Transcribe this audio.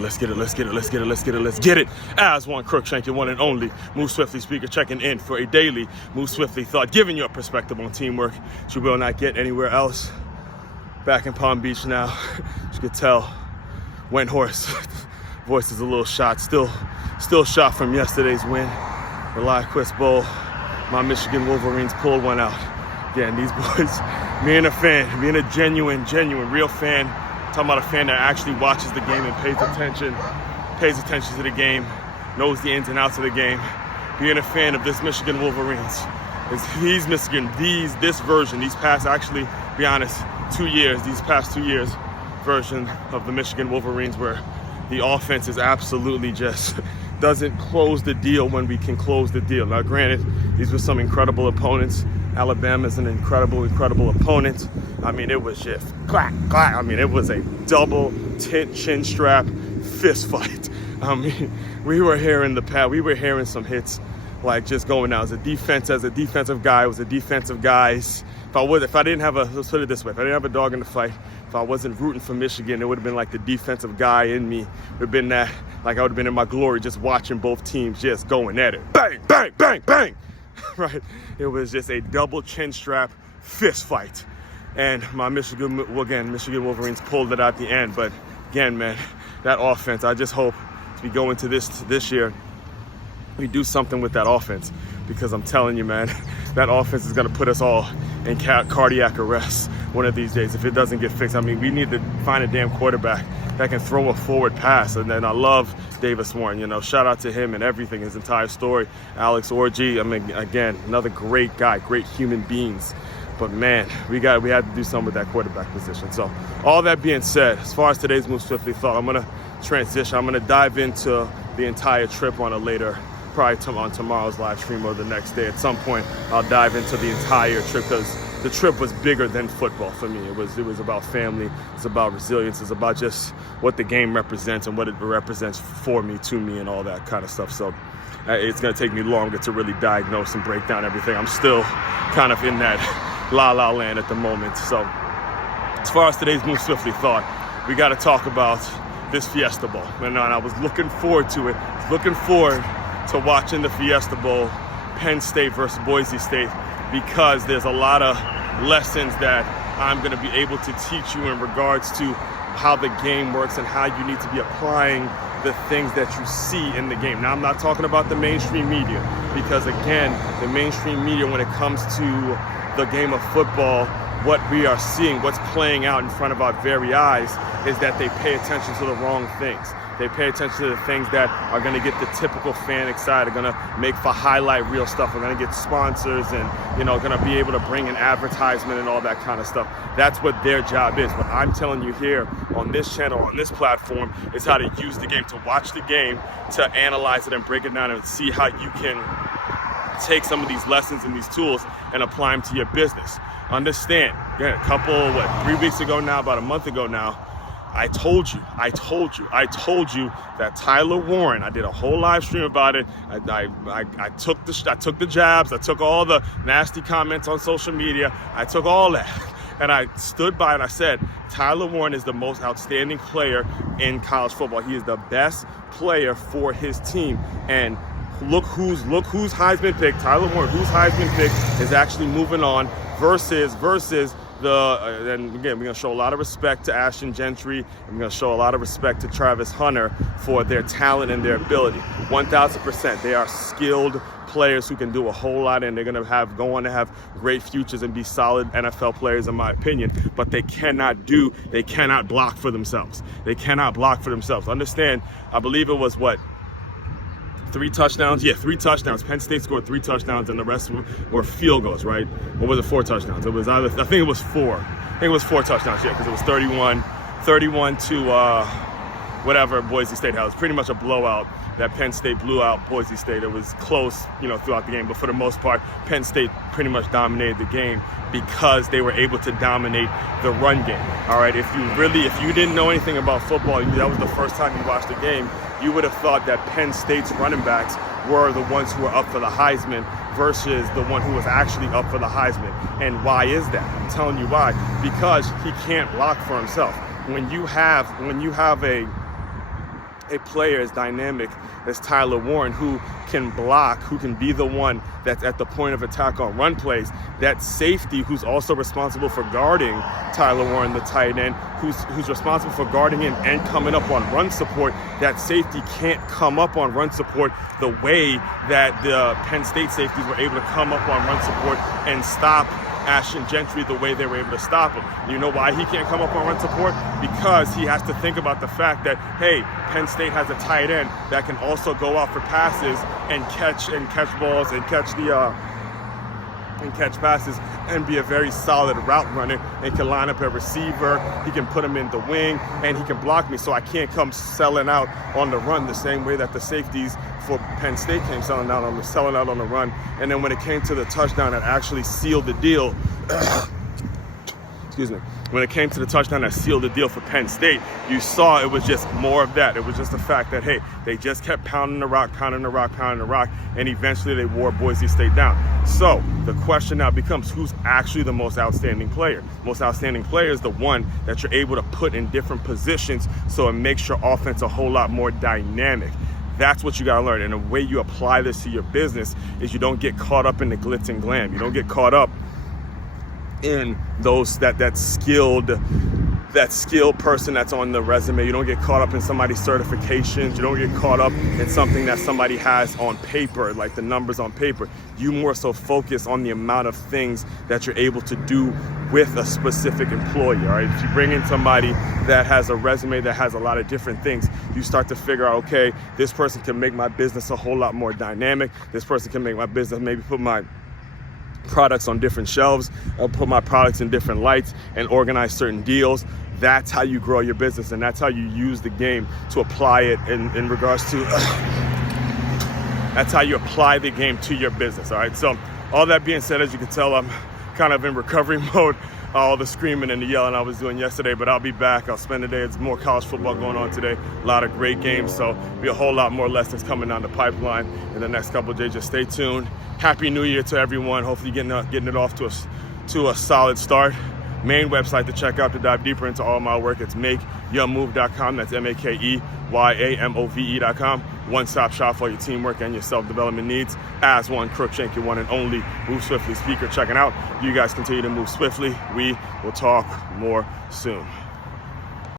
Let's get it. As one Crookshank, your one and only Move Swiftly speaker, checking in for a daily Move Swiftly thought, giving you a perspective on teamwork that you will not get anywhere else. Back in Palm Beach now, as you can tell, went hoarse. Voice is a little shot, still shot from yesterday's win. The Fiesta Bowl, my Michigan Wolverines pulled one out. Again, these boys, being a fan, being a genuine, real fan, talking about a fan that actually watches the game and pays attention to the game, knows the ins and outs of the game. Being a fan of this Michigan Wolverines, this version, these past, actually, be honest, 2 years, these past 2 years, version of the Michigan Wolverines where the offense is absolutely just doesn't close the deal when we can close the deal. Now, granted, these were some incredible opponents. Alabama's an incredible opponent. I mean, it was just clack. I mean, it was a double chin strap fist fight. I mean, we were hearing some hits like just going down. As a defensive guy, it was a defensive guys. Let's put it this way, if I didn't have a dog in the fight, if I wasn't rooting for Michigan, it would have been like the defensive guy in me. It would have been that, like I would have been in my glory just watching both teams just going at it. Bang, bang, bang, bang. Right? It was just a double chin strap fist fight. And my Michigan Wolverines pulled it out the end. But again, man, that offense, I just hope as we go into this year, we do something with that offense, because I'm telling you, man, that offense is going to put us all in cardiac arrest one of these days if it doesn't get fixed. I mean, we need to find a damn quarterback that can throw a forward pass. And then I love Davis Warren, shout out to him and everything, his entire story. Alex Orji, I mean, again, another great guy, great human beings. But man, we had to do something with that quarterback position. So all that being said, as far as today's Move Swiftly thought, I'm going to transition. I'm going to dive into the entire trip on a later, probably on tomorrow's live stream or the next day. At some point, I'll dive into the entire trip, because the trip was bigger than football for me. It was about family. It's about resilience. It's about just what the game represents and what it represents for me, to me, and all that kind of stuff. So it's going to take me longer to really diagnose and break down everything. I'm still kind of in that la-la land at the moment. So as far as today's Move Swiftly thought, we got to talk about this Fiesta Bowl. And I was looking forward to it. Looking forward to watching the Fiesta Bowl, Penn State versus Boise State, because there's a lot of lessons that I'm going to be able to teach you in regards to how the game works and how you need to be applying the things that you see in the game. Now, I'm not talking about the mainstream media, because again, the mainstream media, when it comes to the game of football, what we are seeing, what's playing out in front of our very eyes, is that they pay attention to the wrong things. They pay attention to the things that are going to get the typical fan excited, going to make for highlight reel stuff. We're going to get sponsors and, going to be able to bring in advertisement and all that kind of stuff. That's what their job is. What I'm telling you here on this channel, on this platform, is how to use the game, to watch the game, to analyze it and break it down and see how you can take some of these lessons and these tools and apply them to your business. Understand, again, a month ago now, I told you that Tyler Warren, I did a whole live stream about it. I took the jabs, I took all the nasty comments on social media, I took all that. And I stood by and I said, Tyler Warren is the most outstanding player in college football. He is the best player for his team. And look who's Heisman pick, Tyler Warren, whose Heisman pick is actually moving on versus and again, we're going to show a lot of respect to Ashton Gentry, and we're going to show a lot of respect to Travis Hunter for their talent and their ability. 1,000%. They are skilled players who can do a whole lot, and they're going to go on to have great futures and be solid NFL players, in my opinion. But they cannot block for themselves. They cannot block for themselves. Understand, I believe it was 3 touchdowns? Yeah, 3 touchdowns. Penn State scored 3 touchdowns, and the rest were field goals, right? Or was it 4 touchdowns? It was I think it was 4. I think it was 4 touchdowns, yeah, because it was 31 to whatever Boise State had. It was pretty much a blowout that Penn State blew out Boise State. It was close, throughout the game, but for the most part, Penn State pretty much dominated the game because they were able to dominate the run game. All right, if you didn't know anything about football, that was the first time you watched the game, you would have thought that Penn State's running backs were the ones who were up for the Heisman versus the one who was actually up for the Heisman. And why is that? I'm telling you why. Because he can't block for himself. When you have a a player as dynamic as Tyler Warren, who can block, who can be the one that's at the point of attack on run plays, that safety who's also responsible for guarding Tyler Warren, the tight end, who's responsible for guarding him and coming up on run support, that safety can't come up on run support the way that the Penn State safeties were able to come up on run support and stop Ashton Gentry the way they were able to stop him. You know why he can't come up on run support? Because he has to think about the fact that, hey, Penn State has a tight end that can also go out for passes and catch balls and catch passes and be a very solid route runner and can line up a receiver. He can put him in the wing and he can block me, so I can't come selling out on the run the same way that the safeties for Penn State came selling out on the run. And then when it came to the touchdown that actually sealed the deal, when it came to the touchdown that sealed the deal for Penn State, you saw it was just more of that. It was just the fact that, hey, they just kept pounding the rock, and eventually they wore Boise State down. So the question now becomes, who's actually the most outstanding player? Most outstanding player is the one that you're able to put in different positions so it makes your offense a whole lot more dynamic. That's what you got to learn. And the way you apply this to your business is you don't get caught up in the glitz and glam. You don't get caught up in those that skilled person that's on the resume. You don't get caught up in somebody's certifications. You don't get caught up in something that somebody has on paper, like the numbers on paper. You more so focus on the amount of things that you're able to do with a specific employee, all right? If you bring in somebody that has a resume that has a lot of different things, you start to figure out, okay, this person can make my business a whole lot more dynamic. This person can make my business, maybe put my products on different shelves, put my products in different lights and organize certain deals. That's how you grow your business, and that's how you use the game to apply it in regards to, that's how you apply the game to your business, all right? So all that being said, as you can tell, I'm kind of in recovery mode, all the screaming and the yelling I was doing yesterday, but I'll be back. I'll spend the day. It's more college football going on today, a lot of great games, so be a whole lot more lessons coming down the pipeline in the next couple of days. Just stay tuned. Happy New Year to everyone. Hopefully getting it off to a solid start. Main website to check out to dive deeper into all my work, it's makeyourmove.com. That's makeyourmove.com. One-stop shop for your teamwork and your self-development needs. As one, Crookshank, your one and only Move Swiftly speaker checking out. You guys continue to move swiftly. We will talk more soon.